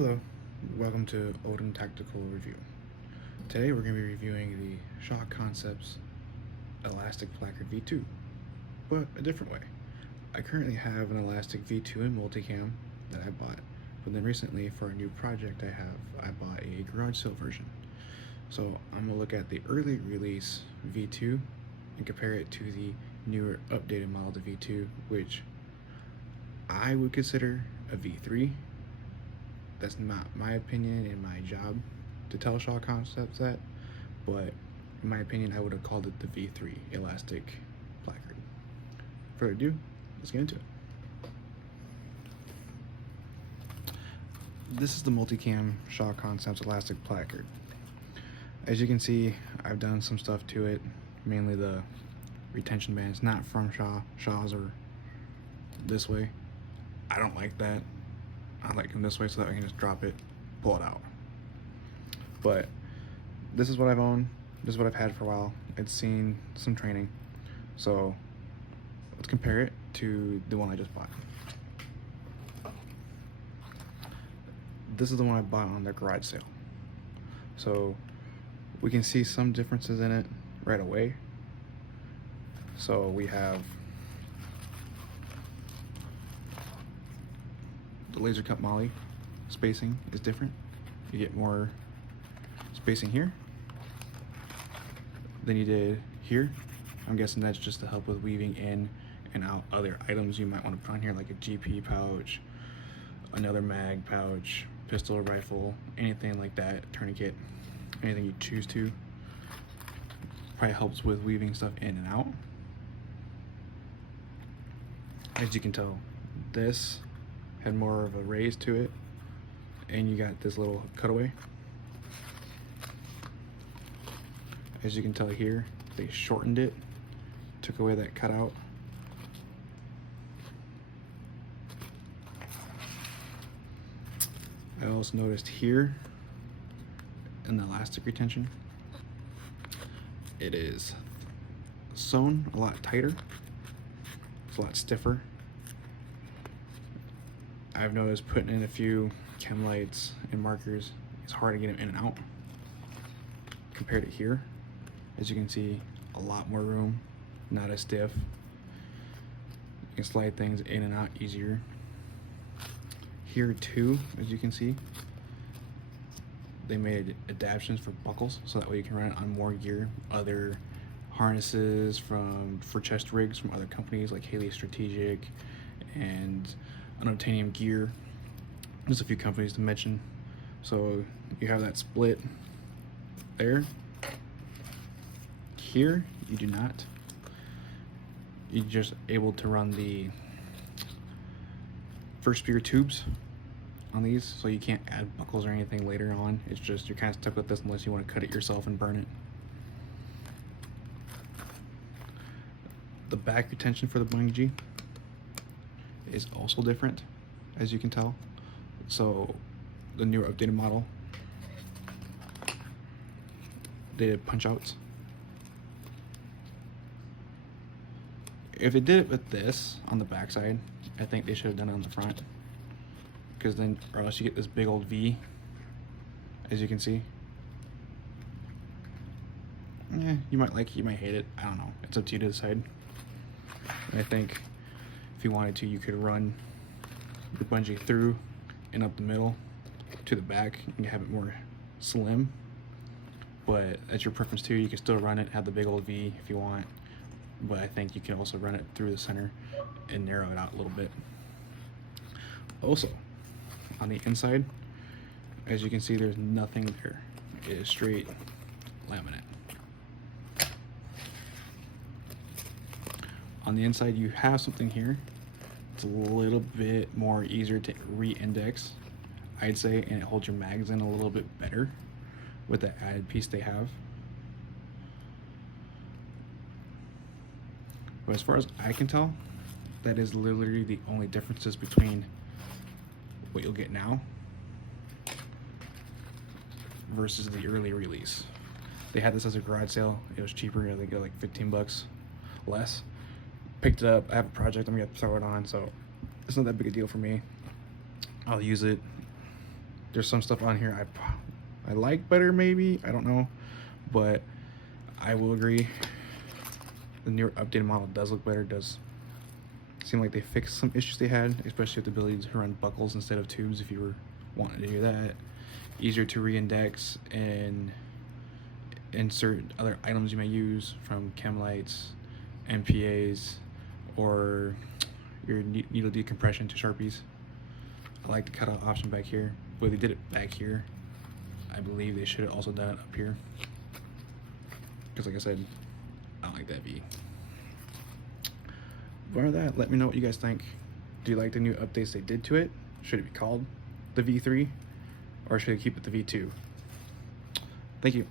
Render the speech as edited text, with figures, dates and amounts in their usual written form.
Hello, welcome to Odin Tactical Review. Today we're going to be reviewing the Shaw Concepts Elastic Placard V2, but a different way. I currently have an Elastic V2 in multicam that I bought, but then recently for a new project I bought a garage sale version. So I'm going to look at the early release V2 and compare it to the newer updated model of the V2, which I would consider a V3. That's not my opinion and my job to tell Shaw Concepts that, but in my opinion, I would have called it the V3 Elastic Placard. Further ado, let's get into it. This is the multicam Shaw Concepts Elastic Placard. As you can see, I've done some stuff to it, mainly the retention bands, not from Shaw. Shaw's are this way. I don't like that. I like them this way so that I can just drop it, pull it out. But this is what I've owned. This is what I've had for a while. It's seen some training. So let's compare it to the one I just bought. This is the one I bought on the garage sale. So we can see some differences in it right away. So we have the laser cut moly spacing is different. You get more spacing here than you did here. I'm guessing that's just to help with weaving in and out other items you might want to put on here, like a GP pouch, another mag pouch, pistol or rifle, anything like that, tourniquet, anything you choose to. Probably helps with weaving stuff in and out. As you can tell, this had more of a raise to it, and you got this little cutaway. As you can tell here, they shortened it, took away that cutout. I also noticed here in the elastic retention, it is sewn a lot tighter. It's a lot stiffer. I've noticed putting in a few chem lights and markers, it's hard to get them in and out. Compared to here, as you can see, a lot more room, not as stiff. You can slide things in and out easier. Here too, as you can see, they made adaptations for buckles, so that way you can run it on more gear. Other harnesses for chest rigs from other companies like Haley Strategic and unobtainium gear. There's a few companies to mention. So you have that split there. Here you do not. You're just able to run the first spear tubes on these, so you can't add buckles or anything later on. It's just you're kind of stuck with this unless you want to cut it yourself and burn it. The back retention for the bungee is also different, as you can tell. So the newer updated model, they did punch outs. If they did it with this on the back side, I think they should have done it on the front, because then, or else you get this big old V, as you can see. Yeah, you might like it, you might hate it, I don't know, it's up to you to decide. And I think if you wanted to, you could run the bungee through and up the middle to the back and have it more slim. But that's your preference too. You can still run it, have the big old V if you want. But I think you can also run it through the center and narrow it out a little bit. Also, on the inside, as you can see, there's nothing there. It is straight laminate. On the inside, you have something here. It's a little bit more easier to re-index, I'd say, and it holds your mags in a little bit better with the added piece they have. But as far as I can tell, that is literally the only differences between what you'll get now versus the early release. They had this as a garage sale. It was cheaper. I think it was like 15 bucks less. Picked it up. I have a project I'm gonna throw it on, so it's not that big a deal for me. I'll use it There's some stuff on here I like better, maybe, I don't know, but I will agree the newer updated model does look better. It does seem like they fixed some issues they had, especially with the ability to run buckles instead of tubes if you were wanting to do that. Easier to reindex and insert other items you may use, from chem lights, MPAs, or your needle decompression to Sharpies. I like the cutout option back here, but they did it back here. I believe they should have also done it up here, because like I said, I don't like that V. But other than that, let me know what you guys think. Do you like the new updates they did to it? Should it be called the V3, or should it keep it the V2? Thank you.